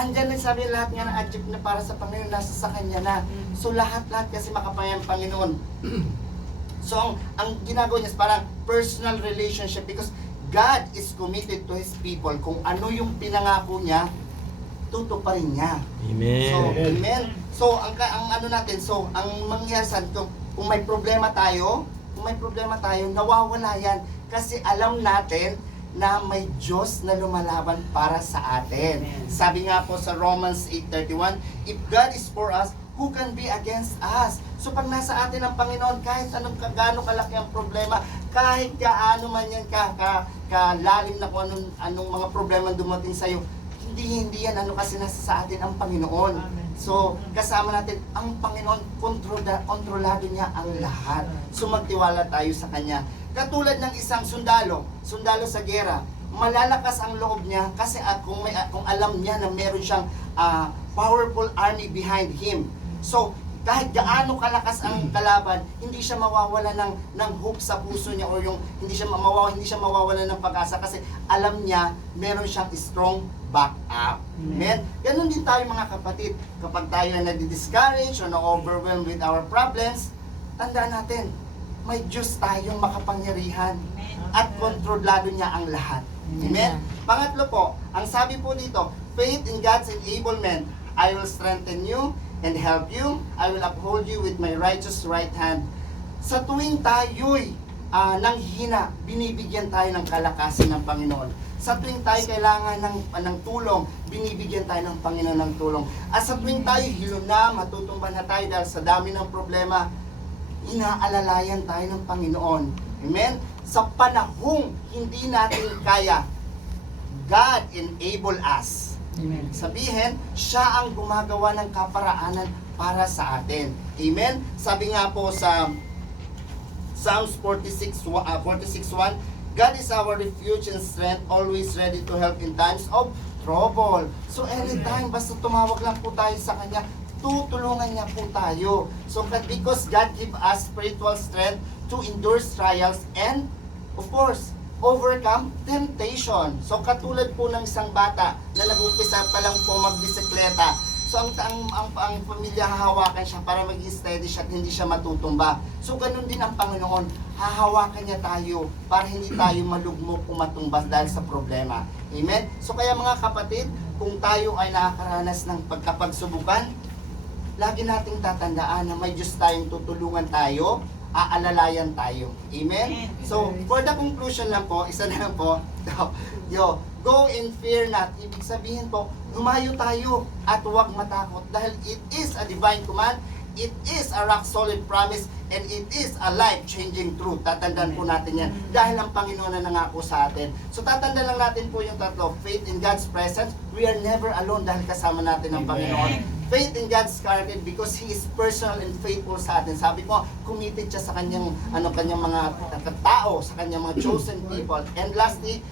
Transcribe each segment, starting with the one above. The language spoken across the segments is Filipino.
andyan na sabi lahat nga ng adject na para sa Panginoon, nasa sa Kanya na. So lahat-lahat kasi makapangyang Panginoon. So ang ginagawa niya is parang personal relationship because God is committed to His people. Kung ano yung pinangako niya, tutuparin niya. Amen. So, amen. So, ang ano natin, so, ang mangyayari sa ito, kung may problema tayo, nawawala yan. Kasi alam natin na may Diyos na lumalaban para sa atin. Amen. Sabi nga po sa Romans 8:31, if God is for us, who can be against us? So pag nasa atin ang Panginoon, kahit gaano kalaki ang problema, kahit gaano man yan kalalim na kung anong mga problema dumating sa'yo, hindi yan kasi nasa sa atin ang Panginoon. Amen. So kasama natin ang Panginoon, kontrolado niya ang lahat. So magtiwala tayo sa Kanya. Katulad ng isang sundalo sa gera, malalakas ang loob niya kasi kung alam niya na meron siyang powerful army behind him. So kahit gaano kalakas ang kalaban, hindi siya mawawala ng hope sa puso niya or hindi siya mawawala ng pag-asa kasi alam niya meron siyang strong backup. Amen. Ganun din tayo mga kapatid. Kapag tayo ay nadi-discourage or na-overwhelmed with our problems, tandaan natin, may Diyos tayong makapangyarihan at kontrolado niya ang lahat. Amen. Pangatlo po, ang sabi po dito, faith in God's enablement. I will strengthen you and help you. I will uphold you with my righteous right hand. Sa tuwing tayo'y nanghihina, binibigyan tayo ng kalakasan ng Panginoon. Sa tuwing tayo kailangan ng tulong, binibigyan tayo ng Panginoon ng tulong. At sa tuwing tayo hiluna, matutumba na tayo dahil sa dami ng problema, inaalalayan tayo ng Panginoon. Amen? Sa panahong hindi natin kaya, God enable us. Amen. Sabihin, siya ang gumagawa ng kaparaanan para sa atin. Amen? Sabi nga po sa Psalms 46:1, God is our refuge and strength, always ready to help in times of trouble. So anytime, basta tumawag lang po tayo sa Kanya, tutulungan niya po tayo. So because God give us spiritual strength to endure trials and, of course, overcome temptation. So katulad po ng isang bata na nag-umpisa pa lang po magbisikleta. So ang pamilya hahawakan siya para maging steady siya at hindi siya matutumba. So ganun din ang Panginoon, hahawakan niya tayo para hindi tayo malugmok o matumba dahil sa problema. Amen? So kaya mga kapatid, kung tayo ay nakakaranas ng pagkapagsubukan, lagi nating tatandaan na may Diyos tayong tutulungan tayo, aalalayan tayo. Amen? So, for the conclusion lang po, isa na lang po, go and fear not. Ibig sabihin po, lumayo tayo at huwag matakot dahil it is a divine command, it is a rock solid promise, and it is a life-changing truth. Tatandaan po natin yan dahil ang Panginoon na nangako sa atin. So, tatandaan lang natin po yung tatlo, faith in God's presence, we are never alone dahil kasama natin ang Panginoon. Faith in God's character because He is personal and faithful sa atin. Sabi ko, committed siya sa kanyang mga tao, sa kanyang mga chosen people. And lastly,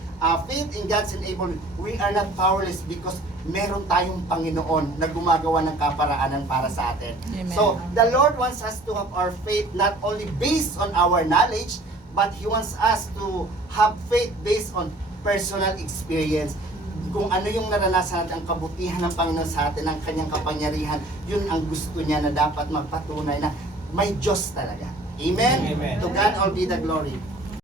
faith in God's enablement. We are not powerless because meron tayong Panginoon na gumagawa ng kaparaanan para sa atin. Amen. So, the Lord wants us to have our faith not only based on our knowledge, but He wants us to have faith based on personal experience. Kung ano yung naranasan natin, ang kabutihan ng Panginoon sa atin, ang kanyang kapangyarihan, yun ang gusto niya na dapat magpatunay na may Diyos talaga. Amen? Amen. To God all be the glory.